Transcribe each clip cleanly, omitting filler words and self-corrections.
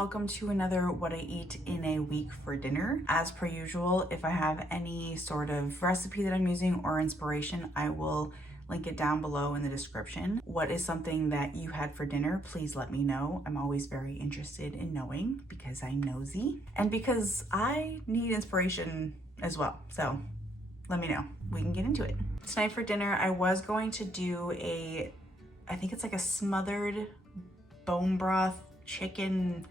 Welcome to another What I Eat in a Week for Dinner. As per usual, if I have any sort of recipe that I'm using or inspiration, I will link it down below in the description. What is something that you had for dinner? Please let me know. I'm always very interested in knowing because I'm nosy and because I need inspiration as well. So let me know. We can get into it. Tonight for dinner, I was going to do I think it's like a smothered bone broth chicken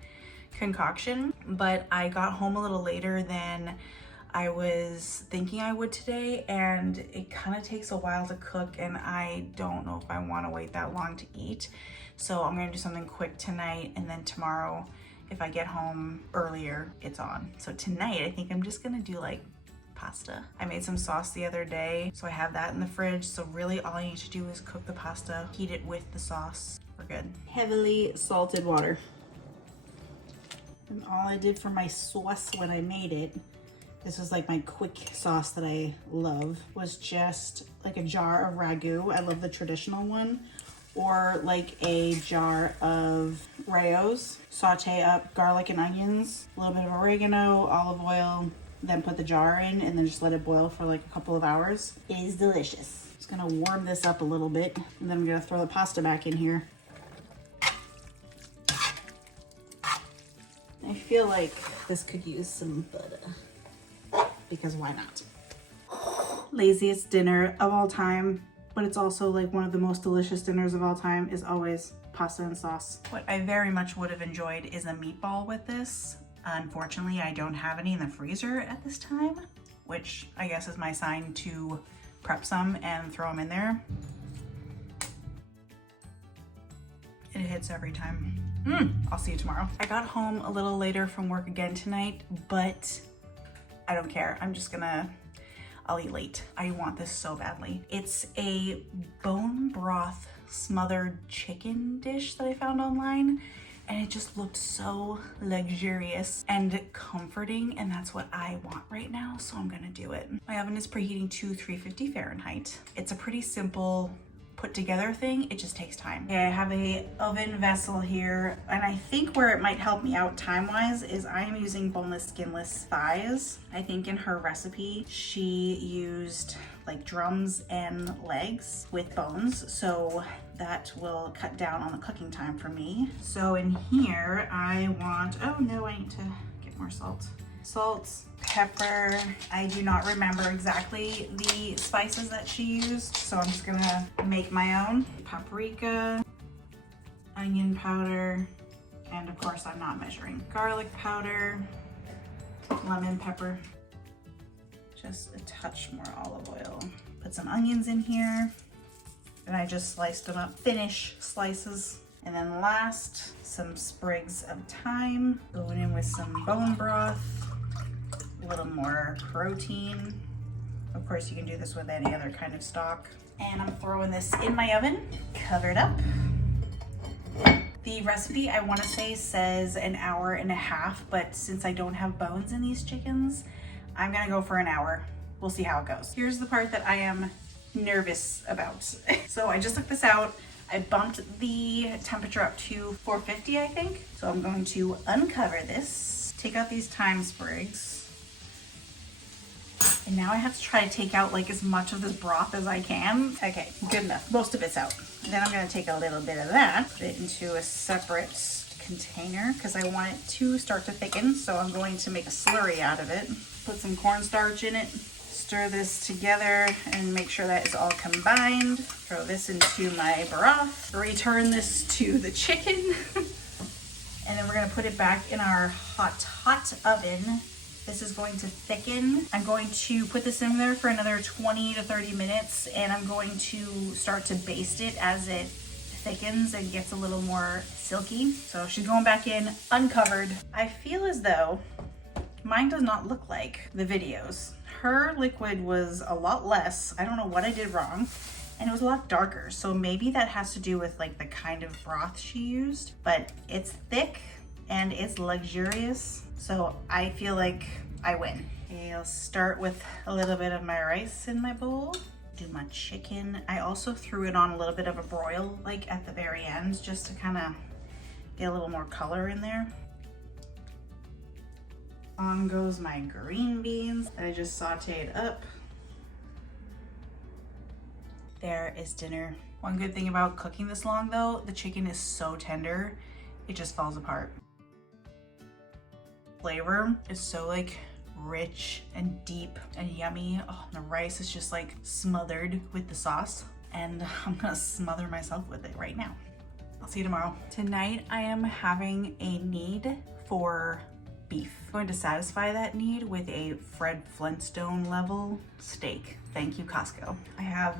concoction, but I got home a little later than I was thinking I would today, and it kind of takes a while to cook, and I don't know if I want to wait that long to eat. So I'm gonna do something quick tonight, and then tomorrow, if I get home earlier, it's on. So tonight, I think I'm just gonna do like pasta. I made some sauce the other day, so I have that in the fridge. So really all I need to do is cook the pasta, heat it with the sauce. We're good. Heavily salted water. And all I did for my sauce when I made it, this was like my quick sauce that I love, was just like a jar of ragu. I love the traditional one. Or like a jar of Raos. Saute up garlic and onions, a little bit of oregano, olive oil, then put the jar in and then just let it boil for like a couple of hours. It is delicious. Just gonna warm this up a little bit, and then I'm gonna throw the pasta back in here. I feel like this could use some butter, because why not? Laziest dinner of all time, but it's also like one of the most delicious dinners of all time, is always pasta and sauce. What I very much would have enjoyed is a meatball with this. Unfortunately, I don't have any in the freezer at this time, which I guess is my sign to prep some and throw them in there. It hits every time. I'll see you tomorrow. I got home a little later from work again tonight, but I don't care. I'll eat late. I want this so badly. It's a bone broth smothered chicken dish that I found online, and it just looked so luxurious and comforting, and that's what I want right now, so I'm gonna do it. My oven is preheating to 350 Fahrenheit. It's a pretty simple put together thing. It just takes time. Okay, I have a oven vessel here, and I think where it might help me out time-wise is I am using boneless, skinless thighs. I think in her recipe, she used like drums and legs with bones, so that will cut down on the cooking time for me. So in here, I want, oh no, I need to get more salt. Salt, pepper. I do not remember exactly the spices that she used, so I'm just gonna make my own. Paprika, onion powder, and of course I'm not measuring. Garlic powder, lemon pepper, just a touch more olive oil. Put some onions in here, and I just sliced them up, finish slices. And then last, some sprigs of thyme, going in with some bone broth, a little more protein. Of course, you can do this with any other kind of stock. And I'm throwing this in my oven, covered up. The recipe, I want to say, says an hour and a half, but since I don't have bones in these chickens, I'm gonna go for an hour. We'll see how it goes. Here's the part that I am nervous about. So I just took this out. I bumped the temperature up to 450, I think. So I'm going to uncover this, take out these thyme sprigs. And now I have to try to take out like as much of this broth as I can. Okay, good enough. Most of it's out. Then I'm gonna take a little bit of that, put it into a separate container because I want it to start to thicken. So I'm going to make a slurry out of it. Put some cornstarch in it. Stir this together and make sure that is all combined. Throw this into my broth. Return this to the chicken. And then we're gonna put it back in our hot oven. This is going to thicken. I'm going to put this in there for another 20 to 30 minutes, and I'm going to start to baste it as it thickens and gets a little more silky. So she's going back in uncovered. I feel as though mine does not look like the videos. Her liquid was a lot less. I don't know what I did wrong. And it was a lot darker. So maybe that has to do with like the kind of broth she used, but it's thick and it's luxurious. So I feel like I win. Okay, I'll start with a little bit of my rice in my bowl. Do my chicken. I also threw it on a little bit of a broil like at the very end just to kind of get a little more color in there. On goes my green beans that I just sauteed up. There is dinner. One good thing about cooking this long though, the chicken is so tender, it just falls apart. Flavor is so like rich and deep and yummy. Oh, the rice is just like smothered with the sauce, and I'm gonna smother myself with it right now. I'll see you tomorrow. Tonight I am having a need for beef. I'm going to satisfy that need with a Fred Flintstone level steak. Thank you, Costco. I have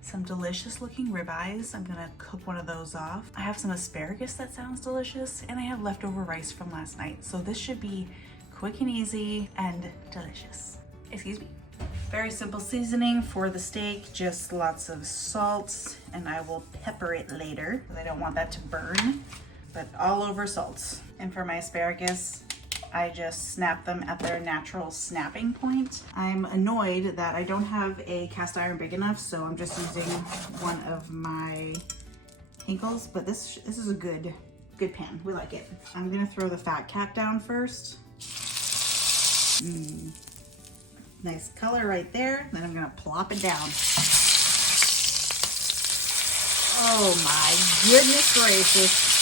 some delicious looking ribeyes. I'm gonna cook one of those off. I have some asparagus that sounds delicious, and I have leftover rice from last night. So this should be quick and easy and delicious. Excuse me. Very simple seasoning for the steak, just lots of salt, and I will pepper it later because I don't want that to burn, but all over salt. And for my asparagus, I just snap them at their natural snapping point. I'm annoyed that I don't have a cast iron big enough, so I'm just using one of my Hinkles, but this is a good pan. We like it. I'm gonna throw the fat cap down first. Nice color right there. Then I'm gonna plop it down. Oh my goodness gracious.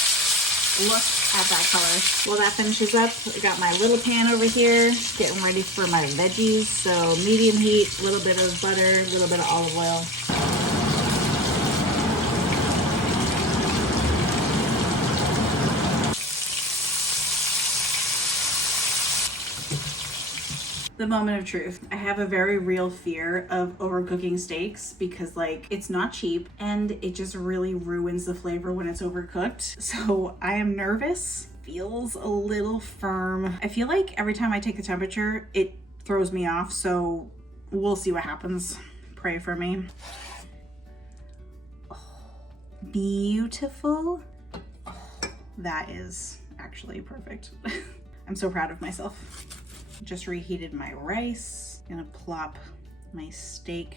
Look at that color. Well, that finishes up. I got my little pan over here, getting ready for my veggies. So medium heat, a little bit of butter, a little bit of olive oil. The moment of truth. I have a very real fear of overcooking steaks because like it's not cheap and it just really ruins the flavor when it's overcooked. So I am nervous. Feels a little firm. I feel like every time I take the temperature, it throws me off. So we'll see what happens. Pray for me. Oh, beautiful. Oh, that is actually perfect. I'm so proud of myself. Just reheated my rice. Gonna plop my steak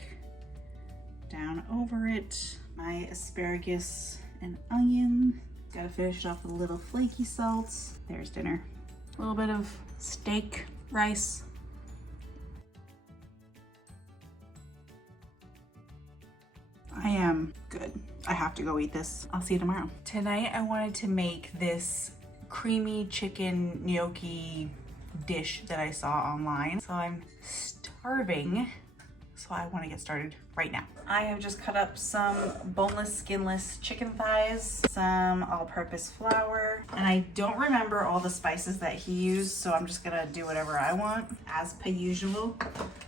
down over it. My asparagus and onion. Gotta finish it off with a little flaky salt. There's dinner. A little bit of steak, rice. I am good. I have to go eat this. I'll see you tomorrow. Tonight I wanted to make this creamy chicken gnocchi dish that I saw online. So I'm starving, so I want to get started right now. I have just cut up some boneless, skinless chicken thighs, some all-purpose flour, and I don't remember all the spices that he used, so I'm just gonna do whatever I want as per usual.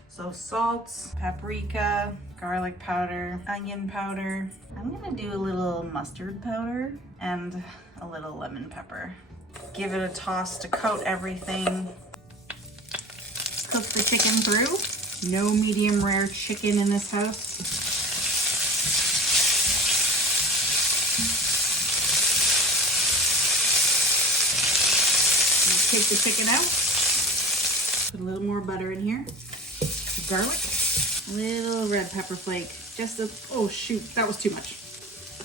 So salt, paprika, garlic powder, onion powder. I'm gonna do a little mustard powder and a little lemon pepper. Give it a toss to coat everything. Cook the chicken through. No medium rare chicken in this house. Take the chicken out. Put a little more butter in here. Garlic. Little red pepper flake. Just a, oh shoot, that was too much.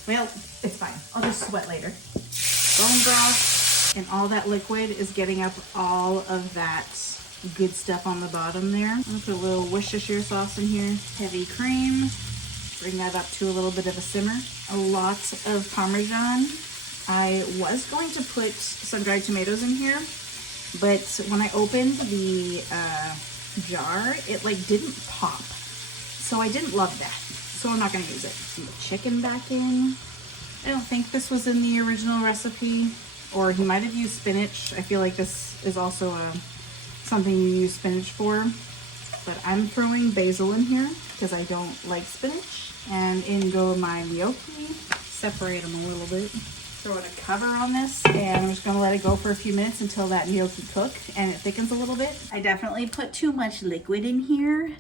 Well, it's fine. I'll just sweat later. Bone broth. And all that liquid is getting up all of that good stuff on the bottom there. I'm gonna put a little Worcestershire sauce in here. Heavy cream. Bring that up to a little bit of a simmer. A lot of Parmesan. I was going to put some dried tomatoes in here, but when I opened the jar, it like didn't pop. So I didn't love that. So I'm not gonna use it. Put the chicken back in. I don't think this was in the original recipe, or he might have used spinach. I feel like this is also something you use spinach for, but I'm throwing basil in here because I don't like spinach. And in go my gnocchi. Separate them a little bit. Throw a cover on this, and I'm just gonna let it go for a few minutes until that gnocchi cook and it thickens a little bit. I definitely put too much liquid in here,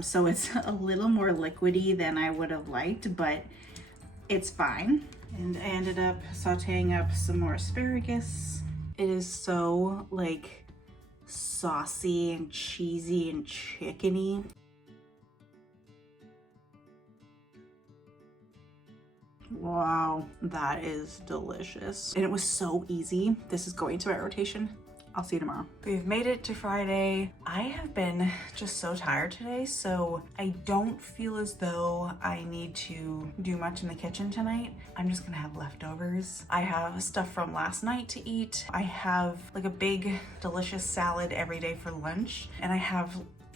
so it's a little more liquidy than I would have liked, but it's fine. And I ended up sauteing up some more asparagus. It is so like saucy and cheesy and chickeny. Wow, that is delicious. And it was so easy. This is going to my rotation I'll see you tomorrow. We've made it to Friday. I have been just so tired today, so I don't feel as though I need to do much in the kitchen tonight. I'm just gonna have leftovers. I have stuff from last night to eat. I have like a big, delicious salad every day for lunch, and I have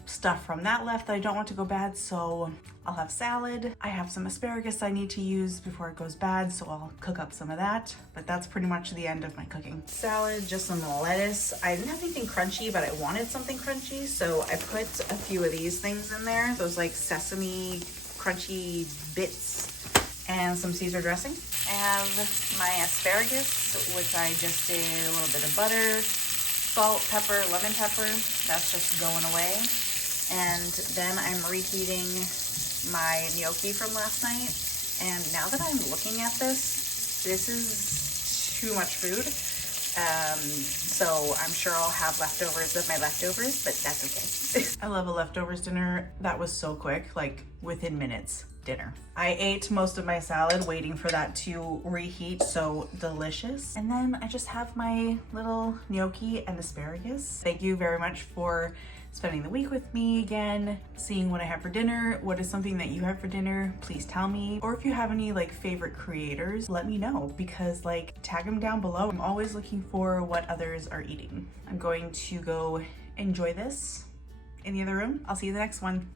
stuff from that left that I don't want to go bad, so I'll have salad. I have some asparagus I need to use before it goes bad, so I'll cook up some of that, but that's pretty much the end of my cooking. Salad, just some lettuce. I didn't have anything crunchy, but I wanted something crunchy, so I put a few of these things in there, those like sesame crunchy bits, and some Caesar dressing. I have my asparagus, which I just did a little bit of butter, salt, pepper, lemon pepper. That's just going away. And then I'm reheating my gnocchi from last night. And now that I'm looking at this is too much food. So I'm sure I'll have leftovers of my leftovers, but that's okay. I love a leftovers dinner. That was so quick, like within minutes. Dinner. I ate most of my salad waiting for that to reheat, so delicious. And then I just have my little gnocchi and asparagus. Thank you very much for spending the week with me again, seeing what I have for dinner. What is something that you have for dinner? Please tell me. Or if you have any like favorite creators, let me know, because like tag them down below. I'm always looking for what others are eating. I'm going to go enjoy this in the other room. I'll see you in the next one.